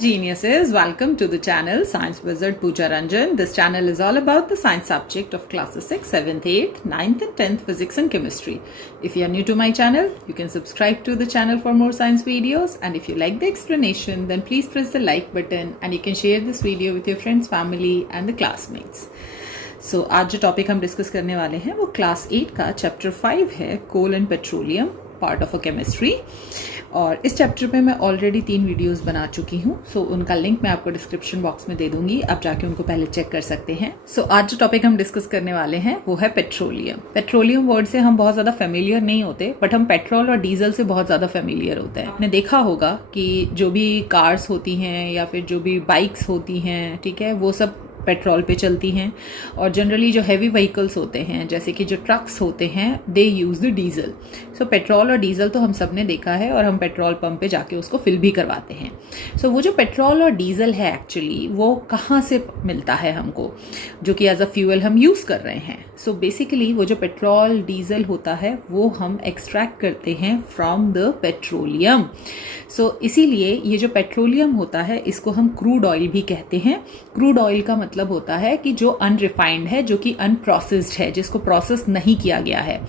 Geniuses, welcome to the channel Science Wizard Pooja Ranjan. This channel is all about the science subject of classes 6, 7th, 8th, 9th and 10th physics and chemistry. If you are new to my channel, you can subscribe to the channel for more science videos, and if you like the explanation, then please press the like button and you can share this video with your friends, family and the classmates. So आज जो topic हम discuss करने वाले हैं वो class 8 का chapter 5 है, coal and petroleum, part of a chemistry. और इस चैप्टर पे मैं ऑलरेडी 3 वीडियोस बना चुकी हूँ, सो उनका लिंक मैं आपको डिस्क्रिप्शन बॉक्स में दे दूंगी, आप जाके उनको पहले चेक कर सकते हैं। सो आज जो टॉपिक हम डिस्कस करने वाले हैं वो है पेट्रोलियम। पेट्रोलियम वर्ड से हम बहुत ज़्यादा फेमिलियर नहीं होते, बट हम पेट्रोल और डीजल से बहुत ज़्यादा फेमिलियर होते हैं। आपने देखा होगा कि जो भी कार्स होती हैं या फिर जो भी बाइक्स होती हैं, ठीक है, वो सब पेट्रोल पे चलती हैं। और जनरली जो हैवी व्हीकल्स होते हैं जैसे कि जो ट्रक्स होते हैं, they use the diesel. So petrol और डीजल तो हम सब ने देखा है और हम पेट्रोल पंप पे जाके उसको फिल भी करवाते हैं। सो वो जो पेट्रोल और डीजल है एक्चुअली वो कहाँ से मिलता है हमको, जो कि एज अ फ्यूल हम यूज़ कर रहे हैं। सो बेसिकली वो जो पेट्रोल डीजल होता है वो हम एक्सट्रैक्ट करते हैं फ्रॉम द पेट्रोलियम। सो इसीलिए ये जो पेट्रोलियम होता है इसको हम क्रूड ऑयल भी कहते हैं। क्रूड ऑयल का मतलब होता है कि जो अनरिफाइंड है, जो कि अनप्रोसेस्ड है, जिसको प्रोसेस नहीं किया गया है।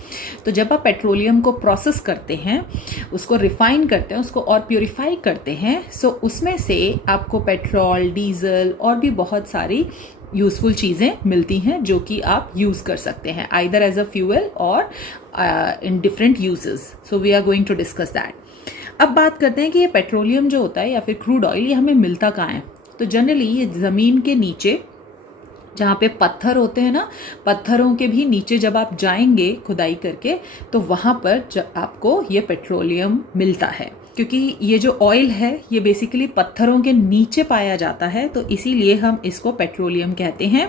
तो जब आप पेट्रोलियम को प्रोसेस करते हैं, उसको रिफाइन करते हैं, उसको और प्योरीफाई करते हैं, सो उसमें से आपको पेट्रोल, डीजल और भी बहुत सारी यूजफुल चीज़ें मिलती हैं जो कि आप यूज़ कर सकते हैं आइदर एज अ फ्यूल और in different uses. So we are going to discuss that. अब बात करते हैं कि ये पेट्रोलियम जो होता है या फिर क्रूड ऑयल, ये हमें मिलता कहाँ है। तो जनरली ये ज़मीन के नीचे जहाँ पे पत्थर होते हैं ना, पत्थरों के भी नीचे जब आप जाएंगे खुदाई करके, तो वहाँ पर आपको ये पेट्रोलियम मिलता है। क्योंकि ये जो ऑयल है ये बेसिकली पत्थरों के नीचे पाया जाता है, तो इसीलिए हम इसको पेट्रोलियम कहते हैं।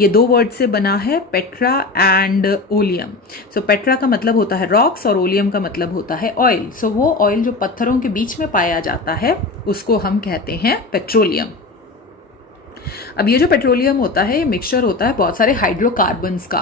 ये 2 वर्ड से बना है, Petra and oleum. So Petra का मतलब होता है रॉक्स और ओलियम का मतलब होता है ऑयल। सो वो ऑयल जो पत्थरों के बीच में पाया जाता है उसको हम कहते हैं पेट्रोलियम। अब ये जो पेट्रोलियम होता है ये मिक्सचर होता है बहुत सारे हाइड्रोकार्बन्स का।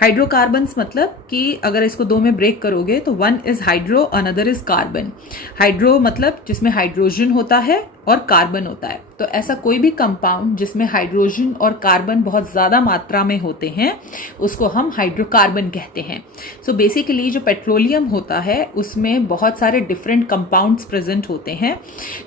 हाइड्रोकार्बन्स मतलब कि अगर इसको 2 में ब्रेक करोगे तो 1 is hydro, another is carbon. Hydro मतलब जिसमें हाइड्रोजन होता है और कार्बन होता है। तो ऐसा कोई भी कंपाउंड जिसमें हाइड्रोजन और कार्बन बहुत ज़्यादा मात्रा में होते हैं उसको हम हाइड्रोकार्बन कहते हैं। सो बेसिकली जो पेट्रोलियम होता है उसमें बहुत सारे डिफरेंट कंपाउंड्स प्रेजेंट होते हैं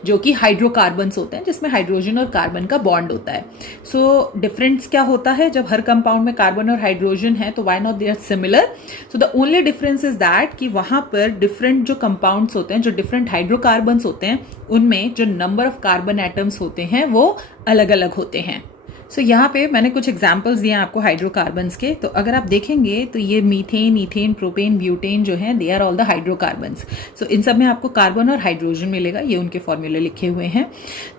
जो कि हाइड्रोकार्बन्स होते हैं, जिसमें हाइड्रोजन और कार्बन का बॉन्ड होता है। सो डिफरेंस क्या होता है, जब हर कंपाउंड में कार्बन और हाइड्रोजन है तो why not they are similar. So the only difference is that कि वहां पर डिफरेंट जो कंपाउंड्स होते हैं, जो डिफरेंट हाइड्रोकार्बन्स होते हैं, उनमें जो नंबर ऑफ कार्बन एटम्स होते हैं वो अलग अलग होते हैं। सो यहाँ पे मैंने कुछ एग्जाम्पल्स दिए हैं आपको हाइड्रोकार्बन्स के। तो अगर आप देखेंगे तो ये मीथेन, ईथेन, प्रोपेन, ब्यूटेन जो हैं, they are all the hydrocarbons. So इन सब में आपको कार्बन और हाइड्रोजन मिलेगा, ये उनके फॉर्मूले लिखे हुए हैं।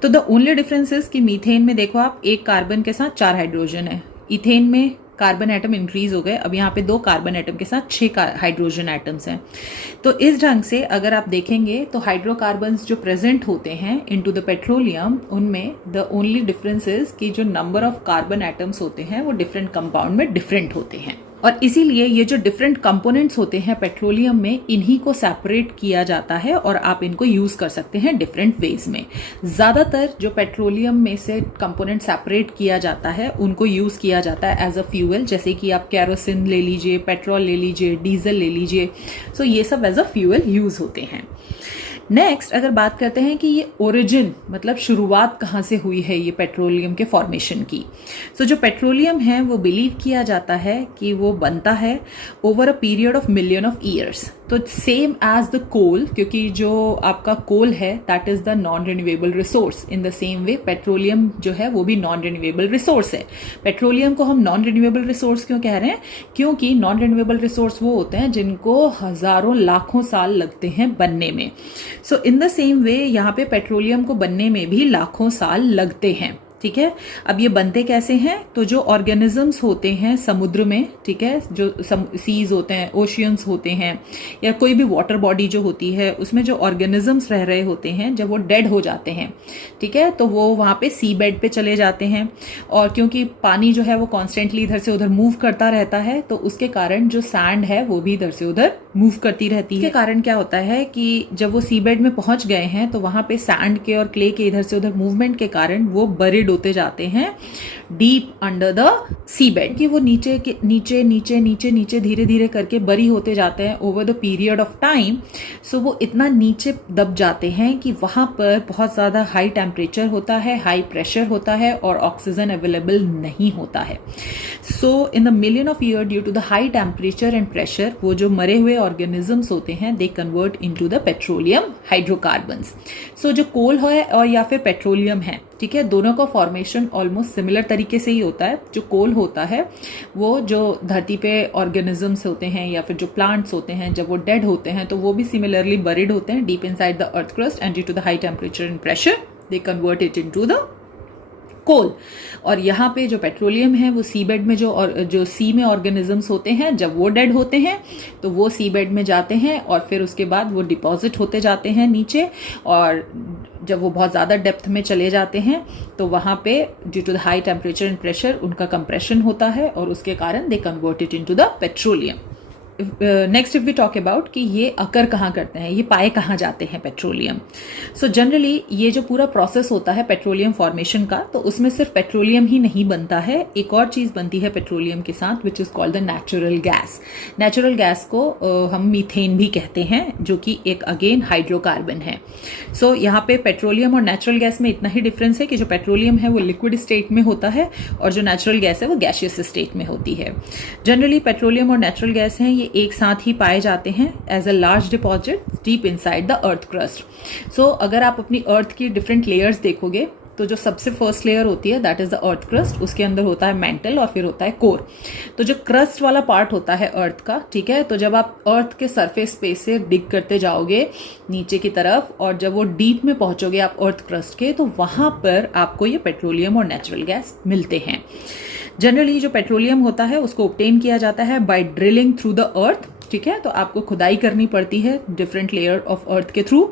तो द ओनली डिफरेंस इज कि मीथेन में देखो आप, एक कार्बन के साथ 4 हाइड्रोजन है। ईथेन में कार्बन एटम इंक्रीज हो गए, अब यहाँ पे 2 कार्बन एटम के साथ 6 हाइड्रोजन एटम्स हैं। तो इस ढंग से अगर आप देखेंगे तो हाइड्रोकार्बन्स जो प्रेजेंट होते हैं इनटू द पेट्रोलियम, उनमें द ओनली डिफरेंस इज कि जो नंबर ऑफ कार्बन एटम्स होते हैं वो डिफरेंट कंपाउंड में डिफरेंट होते हैं। और इसीलिए ये जो डिफरेंट कंपोनेंट्स होते हैं पेट्रोलियम में, इन्हीं को सेपरेट किया जाता है और आप इनको यूज कर सकते हैं डिफरेंट वेज में। ज्यादातर जो पेट्रोलियम में से कंपोनेंट सेपरेट किया जाता है उनको यूज किया जाता है एज अ फ्यूल, जैसे कि आप केरोसिन ले लीजिए, पेट्रोल ले लीजिए, डीजल ले लीजिए। सो ये सब एज अ फ्यूल यूज होते हैं। नेक्स्ट अगर बात करते हैं कि ये ओरिजिन मतलब शुरुआत कहाँ से हुई है ये पेट्रोलियम के फॉर्मेशन की। सो जो पेट्रोलियम है वो बिलीव किया जाता है कि वो बनता है over a period of million of years. तो सेम एज द कोल, क्योंकि जो आपका कोल है that is the non renewable resource, in the same way petroleum जो है वो भी नॉन रिन्यूएबल रिसोर्स है। पेट्रोलियम को हम नॉन रिन्यूएबल रिसोर्स क्यों कह रहे हैं, क्योंकि नॉन रिन्यूएबल रिसोर्स वो होते हैं जिनको हजारों लाखों साल लगते हैं बनने में। सो इन द सेम वे यहाँ पे पेट्रोलियम को बनने में भी लाखों साल लगते हैं। ठीक है, अब ये बनते कैसे हैं, तो जो ऑर्गेनिजम्स होते हैं समुद्र में, ठीक है, जो सीज होते हैं, ओशियंस होते हैं, या कोई भी वाटर बॉडी जो होती है उसमें जो ऑर्गेनिजम्स रह रहे होते हैं, जब वो डेड हो जाते हैं, ठीक है, तो वो वहाँ पे सी बेड पे चले जाते हैं। और क्योंकि पानी जो है वो कॉन्स्टेंटली इधर से उधर मूव करता रहता है, तो उसके कारण जो सैंड है वो भी इधर से उधर मूव करती रहती है। इसके कारण क्या होता है कि जब वो सी बेड में पहुंच गए हैं तो वहां पे सैंड के और क्ले के इधर से उधर मूवमेंट के कारण वो बरीड होते जाते हैं deep under the sea bed, कि वो नीचे नीचे नीचे नीचे नीचे धीरे धीरे करके बरी होते जाते हैं over the period of time. So वो इतना नीचे दब जाते हैं कि वहां पर बहुत ज़्यादा हाई टेम्परेचर होता है, हाई प्रेशर होता है और ऑक्सीजन अवेलेबल नहीं होता है। So in the million of year due to the high temperature and pressure, वो जो मरे हुए ऑर्गेनिजम्स होते हैं they convert into the petroleum hydrocarbons. So जो कोल है और या फिर पेट्रोलियम है, ठीक है, दोनों का फॉर्मेशन ऑलमोस्ट सिमिलर तरीके से ही होता है। जो कोल होता है वो जो धरती पे ऑर्गेनिजम्स होते हैं या फिर जो प्लांट्स होते हैं जब वो डेड होते हैं तो वो भी सिमिलरली बरीड होते हैं deep inside the earth crust and due to the high temperature and pressure they convert it into the coal. और यहाँ पे जो पेट्रोलियम है वो सी बेड में जो सी में ऑर्गेनिजम्स होते हैं जब वो डेड होते हैं तो वो सी बेड में जाते हैं और फिर उसके बाद वो डिपॉजिट होते जाते हैं नीचे, और जब वो बहुत ज़्यादा डेप्थ में चले जाते हैं तो वहाँ पे due to the high temperature and pressure उनका कंप्रेशन होता है और उसके कारण they convert it into the petroleum. Next if we talk about कि ये अकर कहाँ करते हैं, ये पाए कहाँ जाते हैं पेट्रोलियम। सो जनरली ये जो पूरा प्रोसेस होता है पेट्रोलियम फॉर्मेशन का, तो उसमें सिर्फ पेट्रोलियम ही नहीं बनता है, एक और चीज़ बनती है पेट्रोलियम के साथ which is called the natural gas. Natural gas को हम मीथेन भी कहते हैं जो कि एक अगेन हाइड्रोकार्बन है। सो यहाँ पे पेट्रोलियम और नेचुरल गैस में इतना ही डिफरेंस है कि जो पेट्रोलियम है वो लिक्विड स्टेट में होता है और जो नेचुरल गैस है वो गैसियस स्टेट में होती है। जनरली पेट्रोलियम और नेचुरल गैस हैं एक साथ ही पाए जाते हैं as a large deposit deep inside the earth crust. So अगर आप अपनी अर्थ की डिफरेंट लेयर्स देखोगे तो जो सबसे फर्स्ट लेयर होती है that is the earth crust, उसके अंदर होता है मेंटल और फिर होता है कोर। तो जो क्रस्ट वाला पार्ट होता है अर्थ का, ठीक है, तो जब आप अर्थ के सरफेस पे से डिग करते जाओगे नीचे की तरफ और जब वो डीप में पहुंचोगे आप अर्थ क्रस्ट के, तो वहां पर आपको ये पेट्रोलियम और नेचुरल गैस मिलते हैं। जनरली जो पेट्रोलियम होता है उसको ऑब्टेन किया जाता है by drilling through the earth, ठीक है, तो आपको खुदाई करनी पड़ती है डिफरेंट लेयर ऑफ अर्थ के थ्रू।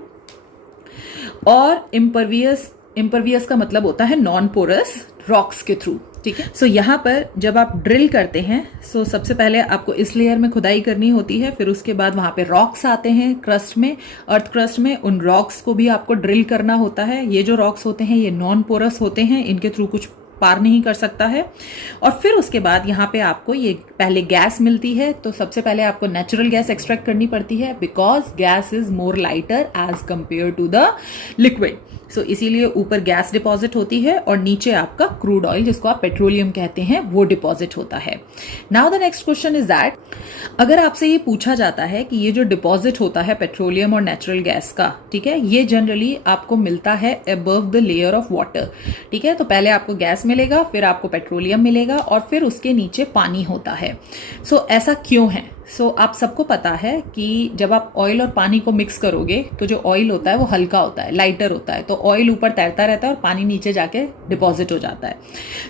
और इम्परवियस का मतलब होता है नॉन पोरस रॉक्स के थ्रू, ठीक है। सो यहाँ पर जब आप ड्रिल करते हैं सो सबसे पहले आपको इस लेयर में खुदाई करनी होती है, फिर उसके बाद वहां पे रॉक्स आते हैं क्रस्ट में, अर्थ क्रस्ट में, उन रॉक्स को भी आपको ड्रिल करना होता है। ये जो रॉक्स होते हैं ये नॉन पोरस होते हैं, इनके थ्रू कुछ पार नहीं कर सकता है। और फिर उसके बाद यहाँ पे आपको ये पहले गैस मिलती है, तो सबसे पहले आपको नेचुरल गैस एक्सट्रैक्ट करनी पड़ती है because gas is more lighter as compare to the liquid. So इसीलिए ऊपर गैस डिपॉजिट होती है और नीचे आपका क्रूड ऑयल जिसको आप पेट्रोलियम कहते हैं वो डिपॉजिट होता है। Now the next question is that अगर आपसे ये पूछा जाता है कि ये जो डिपॉजिट होता है पेट्रोलियम और नेचुरल गैस का, ठीक है, ये जनरली आपको मिलता है above the layer of water, ठीक है। तो पहले आपको गैस मिलेगा, फिर आपको पेट्रोलियम मिलेगा और फिर उसके नीचे पानी होता है। सो ऐसा क्यों है? सो आप सबको पता है कि जब आप ऑयल और पानी को मिक्स करोगे तो जो ऑयल होता है वो हल्का होता है, लाइटर होता है, तो ऑयल ऊपर तैरता रहता है और पानी नीचे जाके डिपॉजिट हो जाता है।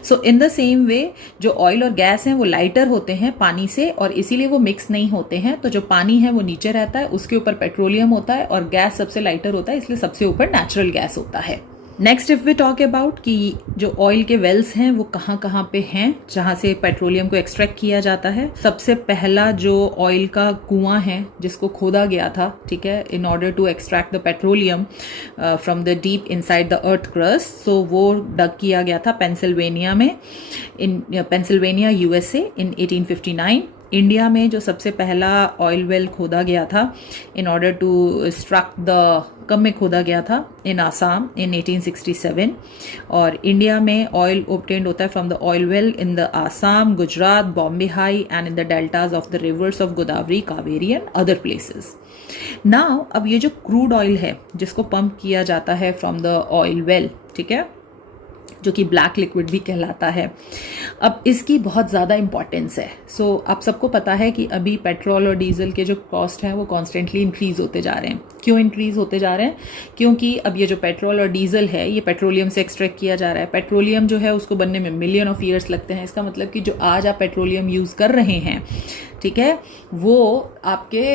So in the same way जो ऑयल और गैस हैं वो लाइटर होते हैं पानी से और इसीलिए वो मिक्स नहीं होते हैं। तो जो पानी है वो नीचे रहता है, उसके ऊपर पेट्रोलियम होता है और गैस सबसे लाइटर होता है, इसलिए सबसे ऊपर नेचुरल गैस होता है। Next if we talk about कि जो ऑयल के वेल्स हैं वो कहाँ कहाँ पे हैं जहाँ से पेट्रोलियम को एक्सट्रैक्ट किया जाता है। सबसे पहला जो ऑयल का कुआं है जिसको खोदा गया था, ठीक है, in order to extract the petroleum from the deep inside the earth crust, so वो डग किया गया था पेंसिल्वेनिया में, in Pennsylvania USA in 1859। India में जो सबसे पहला ऑयल वेल खोदा गया था in order to struck the कब में खोदा गया था इन आसाम इन 1867। और इंडिया में ऑयल ऑब्टेन्ड होता है from the oil well in the Assam, Gujarat, Bombay high and in the deltas of the reverse of Godavari, Kaveri and other places. Now अब ये जो क्रूड ऑयल है जिसको पंप किया जाता है फ्रॉम द ऑयल वेल, ठीक है, जो कि ब्लैक लिक्विड भी कहलाता है, अब इसकी बहुत ज़्यादा इंपॉर्टेंस है। सो आप सबको पता है कि अभी पेट्रोल और डीजल के जो कॉस्ट हैं वो कॉन्स्टेंटली इंक्रीज होते जा रहे हैं। क्यों इंक्रीज होते जा रहे हैं? क्योंकि अब ये जो पेट्रोल और डीजल है ये पेट्रोलियम से एक्सट्रैक्ट किया जा रहा है। पेट्रोलियम जो है उसको बनने में मिलियन ऑफ ईयर्स लगते हैं। इसका मतलब कि जो आज आप पेट्रोलियम यूज़ कर रहे हैं, ठीक है, वो आपके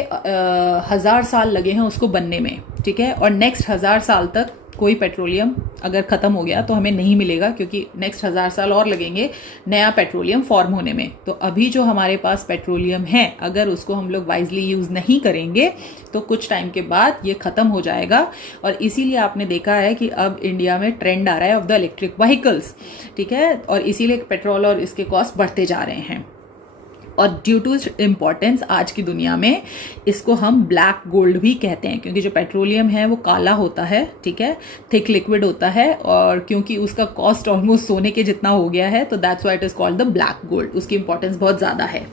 1000 साल लगे हैं उसको बनने में, ठीक है, और नेक्स्ट 1000 साल तक कोई पेट्रोलियम अगर ख़त्म हो गया तो हमें नहीं मिलेगा, क्योंकि नेक्स्ट 1000 साल और लगेंगे नया पेट्रोलियम फॉर्म होने में। तो अभी जो हमारे पास पेट्रोलियम है, अगर उसको हम लोग वाइजली यूज़ नहीं करेंगे तो कुछ टाइम के बाद ये ख़त्म हो जाएगा। और इसीलिए आपने देखा है कि अब इंडिया में ट्रेंड आ रहा है ऑफ द इलेक्ट्रिक व्हीकल्स, ठीक है, और इसीलिए पेट्रोल और इसके कॉस्ट बढ़ते जा रहे हैं। और ड्यू टू इम्पोर्टेंस आज की दुनिया में इसको हम ब्लैक गोल्ड भी कहते हैं, क्योंकि जो पेट्रोलियम है वो काला होता है, ठीक है, थिक लिक्विड होता है, और क्योंकि उसका कॉस्ट ऑलमोस्ट सोने के जितना हो गया है तो that's why it is called the black gold. उसकी इंपॉर्टेंस बहुत ज़्यादा है।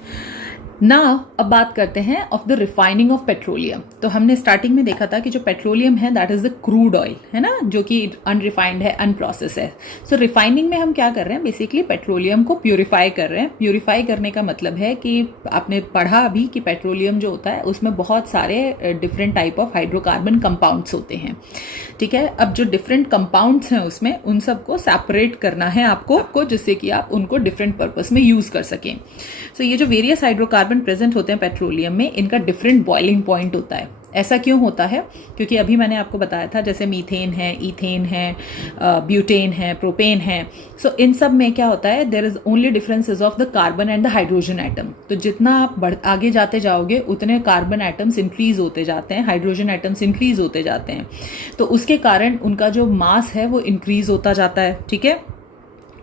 नाउ अब बात करते हैं of the refining of petroleum. तो हमने स्टार्टिंग में देखा था कि जो पेट्रोलियम है that is the crude oil, है ना, जो कि अनरिफाइंड है, अनप्रोसेस है। सो रिफाइनिंग में हम क्या कर रहे हैं, बेसिकली पेट्रोलियम को प्यूरिफाई कर रहे हैं। प्यूरिफाई करने का मतलब है कि आपने पढ़ा अभी कि पेट्रोलियम जो होता है उसमें बहुत सारे different type of hydrocarbon compounds होते हैं, ठीक है। अब जो डिफरेंट कंपाउंड्स हैं उसमें उन सबको सेपरेट करना है आपको, जिससे कि आप उनको डिफरेंट पर्पस में यूज कर सकें। सो ये जो वेरियस हाइड्रोकार्बन प्रेजेंट होते हैं पेट्रोलियम में, इनका डिफरेंट बॉइलिंग पॉइंट होता है। ऐसा क्यों होता है, क्योंकि अभी मैंने आपको बताया था जैसे मीथेन है, ईथेन है, ब्यूटेन है, प्रोपेन है। सो इन सब में क्या होता है, there is only differences of the carbon and the hydrogen atom. तो जितना आप आगे जाते जाओगे उतने कार्बन एटम्स इंक्रीज होते जाते हैं, हाइड्रोजन एटम्स इंक्रीज होते जाते हैं। तो उसके कारण उनका जो मास है वो इंक्रीज होता जाता है, ठीक है,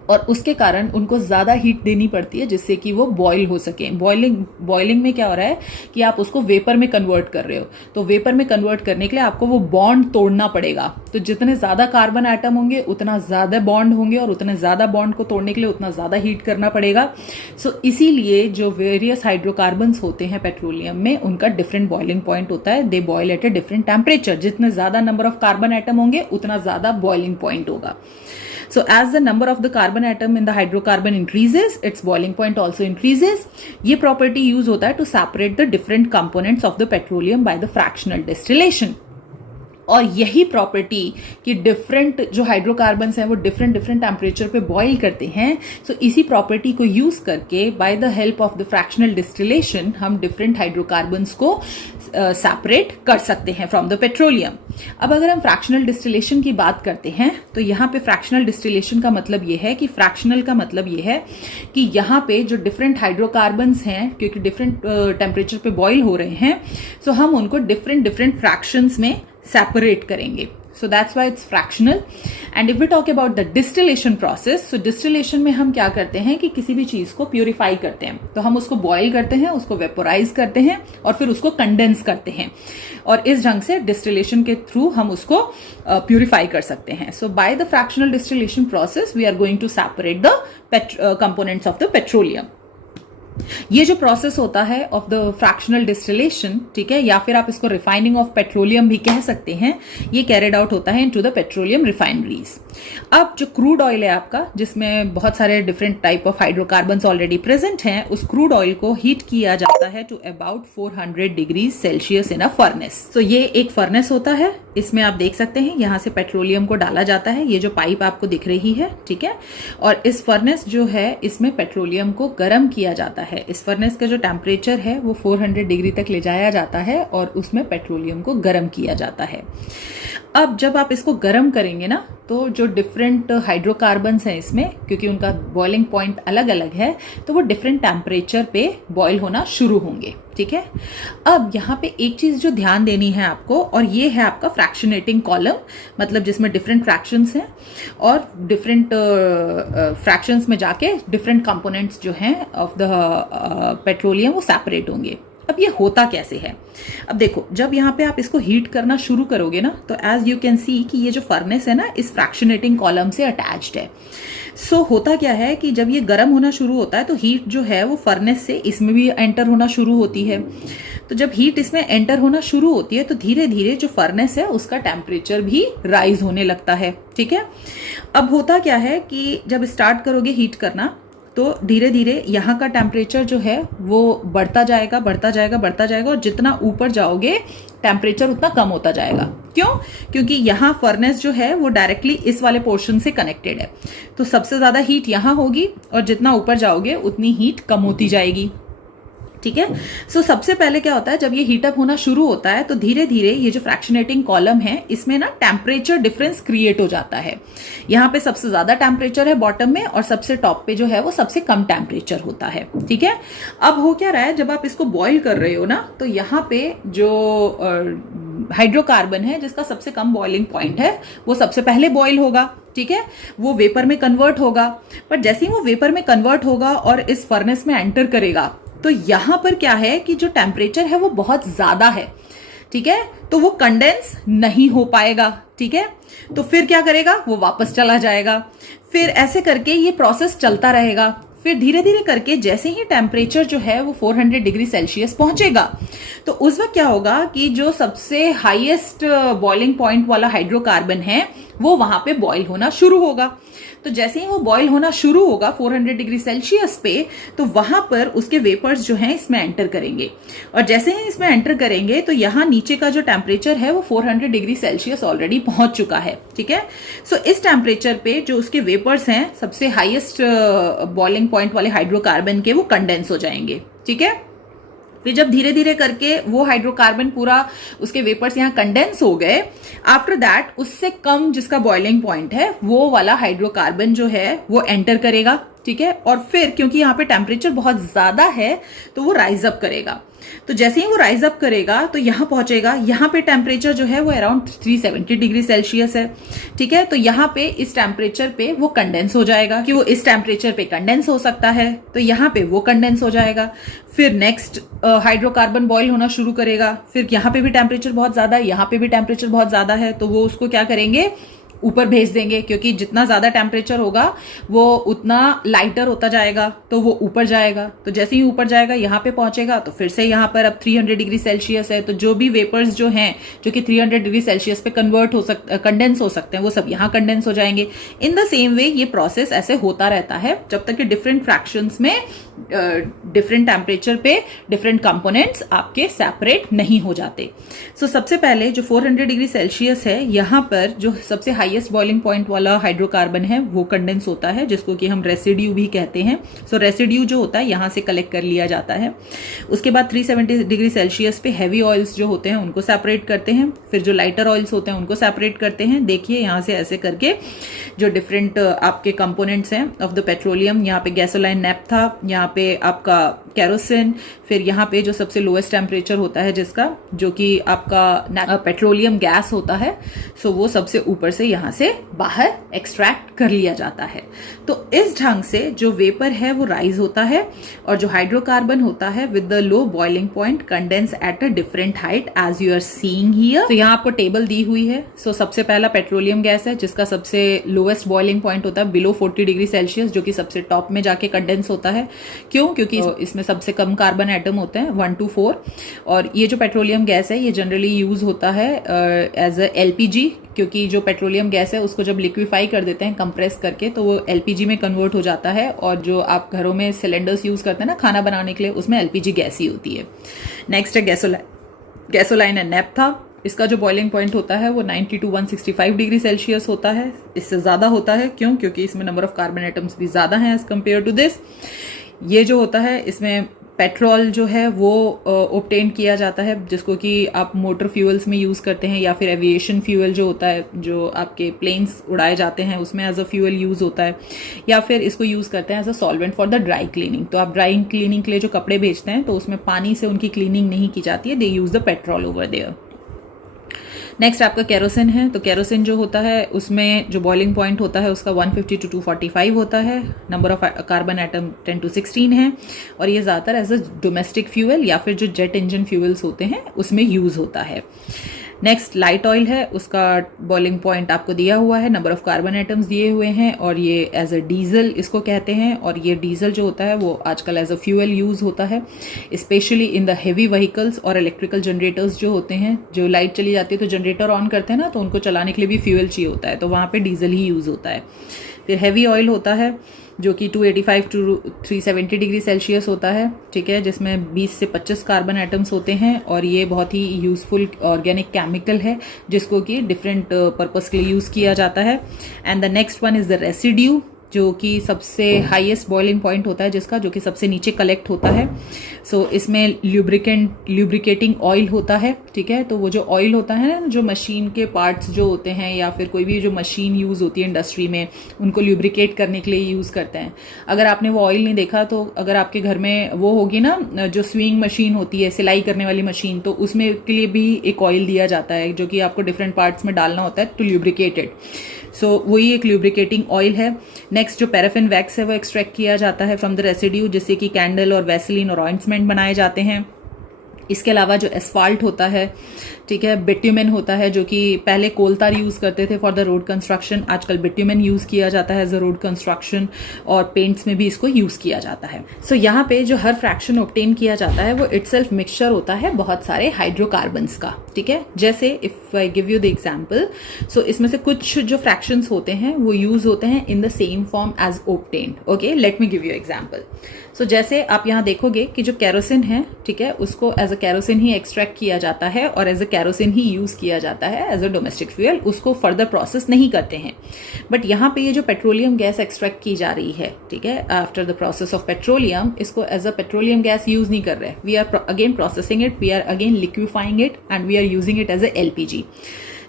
और उसके कारण उनको ज़्यादा हीट देनी पड़ती है जिससे कि वो बॉयल हो सके। बॉइलिंग में क्या हो रहा है कि आप उसको वेपर में कन्वर्ट कर रहे हो, तो वेपर में कन्वर्ट करने के लिए आपको वो बॉन्ड तोड़ना पड़ेगा। तो जितने ज़्यादा कार्बन एटम होंगे उतना ज़्यादा बॉन्ड होंगे, और उतने ज़्यादा बॉन्ड को तोड़ने के लिए उतना ज़्यादा हीट करना पड़ेगा। सो इसीलिए जो वेरियस हाइड्रोकार्बन्स होते हैं पेट्रोलियम में, उनका डिफरेंट बॉइलिंग पॉइंट होता है। They boil at a different temperature. जितने ज़्यादा नंबर ऑफ कार्बन एटम होंगे उतना ज़्यादा बॉइलिंग पॉइंट होगा। So as the number of the carbon atom in the hydrocarbon increases, its boiling point also increases. ये property use होता है to separate the different components of the petroleum by the fractional distillation. और यही property कि different जो hydrocarbons हैं वो different temperature पे बॉईल करते हैं। सो इसी प्रॉपर्टी को यूज करके by the help of the fractional distillation हम डिफरेंट हाइड्रोकार्बन्स को सेपरेट कर सकते हैं फ्रॉम द पेट्रोलियम। अब अगर हम फ्रैक्शनल डिस्टिलेशन की बात करते हैं तो यहाँ पे फ्रैक्शनल डिस्टिलेशन का मतलब ये है कि फ्रैक्शनल का मतलब ये है कि यहाँ पे जो डिफरेंट हाइड्रोकार्बन्स हैं, क्योंकि डिफरेंट टेम्परेचर पे बॉईल हो रहे हैं, सो हम उनको डिफरेंट फ्रैक्शंस में सेपरेट करेंगे। So that's why it's fractional. And if we talk about the distillation process, so distillation में हम क्या करते हैं कि किसी भी चीज को प्यूरिफाई करते हैं। तो हम उसको बॉयल करते हैं, उसको वेपोराइज करते हैं और फिर उसको कंडेंस करते हैं, और इस ढंग से डिस्टिलेशन के थ्रू हम उसको प्यूरिफाई कर सकते हैं। So by the fractional distillation process we are going to separate the components of the petroleum. ये जो प्रोसेस होता है ऑफ द फ्रैक्शनल डिस्टिलेशन, ठीक है, या फिर आप इसको रिफाइनिंग ऑफ पेट्रोलियम भी कह सकते हैं, ये कैरिड आउट होता है इनटू द पेट्रोलियम रिफाइनरीज। अब जो क्रूड ऑयल है आपका, जिसमें बहुत सारे different type of hydrocarbons already present हैं, उस क्रूड ऑयल को हीट किया जाता है to about 400 degree Celsius in a furnace. तो ये एक फर्नेस होता है, इसमें आप देख सकते हैं यहां से पेट्रोलियम को डाला जाता है। ये जो पाइप आपको दिख रही है, ठीक है, और इस फर्नेस जो है इसमें पेट्रोलियम को गर्म किया जाता है। इस फर्नेस का जो टेम्परेचर है वो 400 डिग्री तक ले जाया जाता है और उसमें पेट्रोलियम को गर्म किया जाता है। अब जब आप इसको गर्म करेंगे ना, तो जो डिफरेंट हाइड्रोकार्बन्स हैं इसमें, क्योंकि उनका बॉइलिंग पॉइंट अलग अलग है, तो वो डिफरेंट टेम्परेचर पे बॉयल होना शुरू होंगे, ठीक है। अब यहाँ पे एक चीज जो ध्यान देनी है आपको, और ये है आपका फ्रैक्शनेटिंग कॉलम, मतलब जिसमें डिफरेंट फ्रैक्शंस हैं और डिफरेंट फ्रैक्शंस में जाके डिफरेंट कंपोनेंट्स जो हैं ऑफ द पेट्रोलियम वो सेपरेट होंगे। अब ये होता कैसे है, अब देखो, जब यहाँ पे आप इसको हीट करना शुरू करोगे ना, तो एज यू कैन सी कि ये जो फर्नेस है ना इस फ्रैक्शनेटिंग कॉलम से अटैच्ड है। सो होता क्या है कि जब ये गर्म होना शुरू होता है तो हीट जो है वो फर्नेस से इसमें भी एंटर होना शुरू होती है। तो जब हीट इसमें एंटर होना शुरू होती है तो धीरे धीरे जो फर्नेस है उसका टेम्परेचर भी राइज होने लगता है, ठीक है। अब होता क्या है कि जब स्टार्ट करोगे हीट करना तो धीरे धीरे यहाँ का टेम्परेचर जो है वो बढ़ता जाएगा और जितना ऊपर जाओगे टेम्परेचर उतना कम होता जाएगा। क्यों? क्योंकि यहाँ फर्नेस जो है वो डायरेक्टली इस वाले पोर्शन से कनेक्टेड है, तो सबसे ज्यादा हीट यहाँ होगी और जितना ऊपर जाओगे उतनी हीट कम होती जाएगी। ठीक है। सो सबसे पहले क्या होता है, जब ये हीटअप होना शुरू होता है तो धीरे धीरे ये जो फ्रैक्शनेटिंग कॉलम है इसमें ना टेम्परेचर डिफरेंस क्रिएट हो जाता है। यहाँ पे सबसे ज्यादा टेम्परेचर है बॉटम में और सबसे टॉप पे जो है वो सबसे कम टेम्परेचर होता है। ठीक है। अब हो क्या रहा है, जब आप इसको बॉईल कर रहे हो ना तो यहाँ पे जो हाइड्रोकार्बन है जिसका सबसे कम बॉइलिंग पॉइंट है वो सबसे पहले बॉईल होगा। ठीक है। वो वेपर में कन्वर्ट होगा, पर जैसे ही वो वेपर में कन्वर्ट होगा और इस फर्नेस में एंटर करेगा तो यहां पर क्या है कि जो टेम्परेचर है वो बहुत ज्यादा है। ठीक है। तो वो कंडेंस नहीं हो पाएगा। ठीक है। तो फिर क्या करेगा, वो वापस चला जाएगा। फिर ऐसे करके ये प्रोसेस चलता रहेगा। फिर धीरे धीरे करके जैसे ही टेम्परेचर जो है वो 400 डिग्री सेल्सियस पहुंचेगा तो उस वक्त क्या होगा कि जो सबसे हाईएस्ट बॉइलिंग पॉइंट वाला हाइड्रोकार्बन है वो वहां पे बॉईल होना शुरू होगा। तो जैसे ही वो बॉईल होना शुरू होगा 400 डिग्री सेल्सियस पे तो वहां पर उसके वेपर्स जो हैं इसमें एंटर करेंगे और जैसे ही इसमें एंटर करेंगे तो यहाँ नीचे का जो टेम्परेचर है वो 400 डिग्री सेल्सियस ऑलरेडी पहुंच चुका है। ठीक है। सो इस टेम्परेचर पे जो उसके वेपर्स हैं सबसे हाईएस्ट बॉइलिंग पॉइंट वाले हाइड्रोकार्बन के वो कंडेंस हो जाएंगे। ठीक है। फिर जब धीरे धीरे करके वो हाइड्रोकार्बन पूरा उसके वेपर्स यहाँ कंडेंस हो गए, आफ्टर दैट उससे कम जिसका बॉइलिंग पॉइंट है वो वाला हाइड्रोकार्बन जो है वो एंटर करेगा। ठीक है। और फिर क्योंकि यहाँ पे टेम्परेचर बहुत ज्यादा है तो वो राइज अप करेगा। तो जैसे ही वो राइज अप करेगा तो यहां पहुंचेगा। यहाँ पे टेम्परेचर जो है वो अराउंड 370 डिग्री सेल्सियस है। ठीक है। तो यहाँ पे इस टेम्परेचर पे वो कंडेंस हो जाएगा कि वो इस टेम्परेचर पे कंडेंस हो सकता है तो यहाँ पे वो कंडेंस हो जाएगा। फिर नेक्स्ट हाइड्रोकार्बन बॉईल होना शुरू करेगा। फिर यहाँ पे भी टेम्परेचर बहुत ज्यादा है, यहाँ पे भी टेम्परेचर बहुत ज्यादा है तो वो उसको क्या करेंगे, ऊपर भेज देंगे, क्योंकि जितना ज्यादा टेम्परेचर होगा वो उतना लाइटर होता जाएगा तो वो ऊपर जाएगा। तो जैसे ही ऊपर जाएगा यहाँ पे पहुंचेगा तो फिर से यहाँ पर अब 300 डिग्री सेल्सियस है तो जो भी वेपर्स जो हैं जो कि 300 डिग्री सेल्सियस पे कंडेंस हो सकते हैं वो सब यहाँ कंडेंस हो जाएंगे। इन द सेम वे ये प्रोसेस ऐसे होता रहता है जब तक कि डिफरेंट फ्रैक्शंस में डिफरेंट टेम्परेचर पे डिफरेंट कंपोनेंट्स आपके सेपरेट नहीं हो जाते। सो सबसे पहले जो 400 डिग्री सेल्सियस है यहाँ पर जो सबसे हाईएस्ट बॉइलिंग पॉइंट वाला हाइड्रोकार्बन है वो कंडेंस होता है जिसको कि हम रेसिड्यू भी कहते हैं। सो रेसिड्यू जो होता है यहाँ से कलेक्ट कर लिया जाता है। उसके बाद 370 डिग्री सेल्सियस पे हैवी ऑयल्स जो होते हैं उनको सेपरेट करते हैं। फिर जो लाइटर ऑयल्स होते हैं उनको सेपरेट करते हैं। देखिए यहाँ से ऐसे करके जो डिफरेंट आपके कंपोनेंट्स हैं ऑफ द पेट्रोलियम, यहाँ पे गैसोलाइन नैप्था, यहाँ पे आपका केरोसिन, फिर यहाँ पे जो सबसे लोएस्ट टेम्परेचर होता है जिसका जो कि आपका पेट्रोलियम गैस होता है, सो वो सबसे ऊपर से यहाँ से बाहर एक्सट्रैक्ट कर लिया जाता है। तो इस ढंग से जो वेपर है वो राइज होता है और जो हाइड्रोकार्बन होता है with the low boiling point condense at a different height as you are seeing here. तो यहाँ आपको टेबल दी हुई है। सो सबसे पहला पेट्रोलियम गैस है जिसका सबसे लोएस्ट बॉइलिंग पॉइंट होता है बिलो 40 डिग्री सेल्सियस जो कि सबसे टॉप में जाके कंडेंस होता है। क्यों? क्योंकि इसमें सबसे कम कार्बन एटम होते हैं 1 to 4। और ये जो पेट्रोलियम गैस है ये जनरली यूज होता है एज अ एलपीजी, क्योंकि जो पेट्रोलियम गैस है उसको जब लिक्विफाई कर देते हैं कंप्रेस करके तो वो एलपीजी में कन्वर्ट हो जाता है। और जो आप घरों में सिलेंडर्स यूज करते हैं ना खाना बनाने के लिए उसमें एलपीजी गैस ही होती है। नेक्स्ट है गैसोलाइन एंड नैप्था। इसका जो बॉइलिंग पॉइंट होता है वो 90 to 165 डिग्री सेल्सियस होता है। इससे ज्यादा होता है। क्यों? क्योंकि इसमें नंबर ऑफ कार्बन एटम्स भी ज्यादा हैं एज कम्पेयर टू दिस। ये जो होता है इसमें पेट्रोल जो है वो ऑब्टेन किया जाता है जिसको कि आप मोटर फ्यूल्स में यूज करते हैं या फिर एविएशन फ्यूल जो होता है जो आपके प्लेन्स उड़ाए जाते हैं उसमें एज अ फ्यूल यूज होता है, या फिर इसको यूज करते हैं as a solvent for the dry cleaning. तो आप ड्राई क्लीनिंग के लिए जो कपड़े भेजते हैं तो उसमें पानी से उनकी क्लीनिंग नहीं की जाती है, they use the petrol over there. Next आपका केरोसिन है। तो केरोसिन जो होता है उसमें जो बॉइलिंग पॉइंट होता है उसका 150 to 245 होता है। Number of carbon atom 10 to 16 है और ये ज़्यादातर एज अ डोमेस्टिक फ्यूल या फिर जो जेट इंजन फ्यूल्स होते हैं उसमें यूज होता है। नेक्स्ट लाइट ऑयल है, उसका बॉइलिंग पॉइंट आपको दिया हुआ है, नंबर ऑफ कार्बन एटम्स दिए हुए हैं और ये एज अ डीजल इसको कहते हैं। और ये डीजल जो होता है वो आजकल एज अ फ्यूल यूज होता है specially in the heavy vehicles और इलेक्ट्रिकल जनरेटर्स जो होते हैं। जो लाइट चली जाती है तो जनरेटर ऑन करते हैं ना, तो उनको चलाने के लिए भी फ्यूल चाहिए होता है, तो वहाँ पे डीजल ही यूज होता है। फिर हैवी ऑयल होता है जो कि 285 to 370 डिग्री सेल्सियस होता है, ठीक है, जिसमें 20 से 25 कार्बन एटम्स होते हैं और ये बहुत ही यूजफुल ऑर्गेनिक केमिकल है जिसको कि डिफरेंट पर्पस के लिए यूज किया जाता है। And the next one is the residue. जो कि सबसे हाईएस्ट बॉइलिंग पॉइंट होता है जिसका, जो कि सबसे नीचे कलेक्ट होता है। सो इसमें ल्यूब्रिकेटिंग ऑयल होता है, ठीक है। तो वो जो ऑयल होता है ना, जो मशीन के पार्ट्स जो होते हैं या फिर कोई भी जो मशीन यूज़ होती है इंडस्ट्री में, उनको ल्यूब्रिकेट करने के लिए यूज़ करते हैं। अगर आपने वो ऑयल नहीं देखा तो अगर आपके घर में वो होगी ना जो स्विंग मशीन होती है, सिलाई करने वाली मशीन, तो उसमें के लिए भी एक ऑयल दिया जाता है जो कि आपको डिफरेंट पार्ट्स में डालना होता है टू ल्यूब्रिकेट इट। सो वही एक ल्यूब्रिकेटिंग ऑयल है। नेक्स्ट जो पैराफिन वैक्स है वो एक्सट्रैक्ट किया जाता है फ्रॉम द रेसिड्यू, जिससे कि कैंडल और वैसलीन और ऑइंटमेंट बनाए जाते हैं। इसके अलावा जो एस्फाल्ट होता है, ठीक है, बिट्यूमेन होता है, जो कि पहले कोल तार यूज़ करते थे फॉर द रोड कंस्ट्रक्शन, आजकल बिट्यूमेन यूज़ किया जाता है एज अ रोड कंस्ट्रक्शन, और पेंट्स में भी इसको यूज़ किया जाता है। सो यहाँ पे जो हर फ्रैक्शन ऑब्टेन किया जाता है वो इटसेल्फ मिक्सचर होता है बहुत सारे हाइड्रोकार्बन्स का, ठीक है। जैसे if I give you the example, so इसमें से कुछ जो फ्रैक्शंस होते हैं वो यूज होते हैं in the same form as obtained. Okay, let me give you example. So जैसे आप यहाँ देखोगे कि जो कैरोसिन है, ठीक है, उसको एज अ कैरोसिन ही एक्सट्रैक्ट किया जाता है और एज अ कैरोसिन ही यूज किया जाता है एज अ डोमेस्टिक फ्यूल, उसको फर्दर प्रोसेस नहीं करते हैं। बट यहाँ पे ये जो पेट्रोलियम गैस एक्सट्रैक्ट की जा रही है, ठीक है, after the process of petroleum, इसको as a petroleum gas use नहीं कर रहे, we are again processing it, we are again liquefying it and we are using it as a LPG,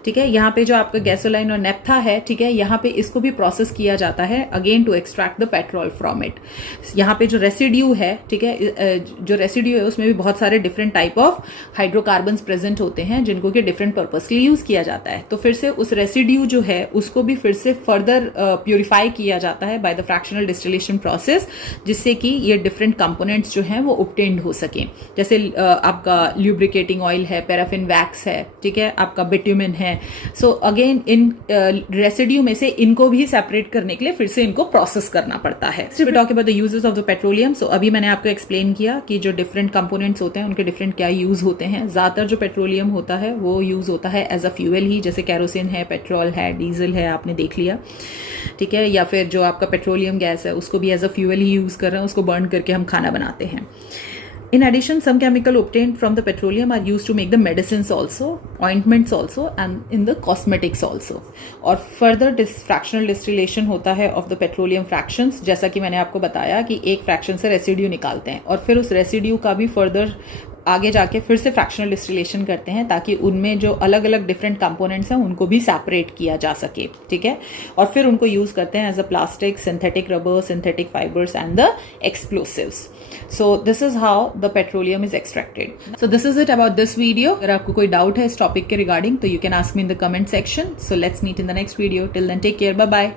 ठीक है। यहाँ पे जो आपका गैसोलाइन और नेप्था है, ठीक है, यहाँ पे इसको भी प्रोसेस किया जाता है again to extract the petrol from it. यहाँ पे जो रेसिड्यू है, ठीक है, जो रेसिड्यू है उसमें भी बहुत सारे different type of hydrocarbons present होते हैं जिनको कि डिफरेंट पर्पस के लिए यूज किया जाता है। तो फिर से उस रेसिड्यू जो है उसको भी फिर से फर्दर प्योरीफाई किया जाता है bye the fractional distillation process, जिससे कि ये डिफरेंट कंपोनेंट्स जो हैं वो ऑब्टेन्ड हो सके। जैसे आपका ल्यूब्रिकेटिंग ऑयल है, पैराफिन वैक्स है, ठीक है, आपका बिट्यूमेन है। सो अगेन इन रेसिड्यू में से इनको भी सेपरेट करने के लिए फिर से इनको प्रोसेस करना पड़ता है। So we talk about the uses of the petroleum. So अभी मैंने आपको एक्सप्लेन किया कि जो डिफरेंट कंपोनेंट्स होते हैं उनके डिफरेंट क्या यूज होते हैं। ज्यादातर जो पेट्रोलियम होता है वो यूज होता है एज अ फ्यूल ही, जैसे कैरोसिन है, पेट्रोल है, डीजल है, आपने देख लिया, ठीक है, या फिर जो आपका पेट्रोलियम गैस है उसको भी एज अ फ्यूल ही यूज कर रहे हैं, उसको बर्न करके हम खाना बनाते हैं। In addition, some chemical obtained from the petroleum are used to make the medicines also, ointments also, and in the cosmetics also. और further fractional distillation होता है of the petroleum fractions, जैसा कि मैंने आपको बताया कि एक फ्रैक्शन से रेसिड्यू निकालते हैं और फिर उस रेसिड्यू का भी फर्दर आगे जाके फिर से फ्रैक्शनल डिस्टिलेशन करते हैं ताकि उनमें जो अलग अलग डिफरेंट कंपोनेंट्स हैं उनको भी सेपरेट किया जा सके, ठीक है, और फिर उनको यूज करते हैं as a plastic, synthetic rubber, synthetic fibres and the explosives. So this is how the petroleum is extracted. So this is it about this video. अगर आपको कोई डाउट है इस टॉपिक के रिगार्डिंग तो you can ask me in the comment section. So let's meet in the next video. Till then take care, bye bye.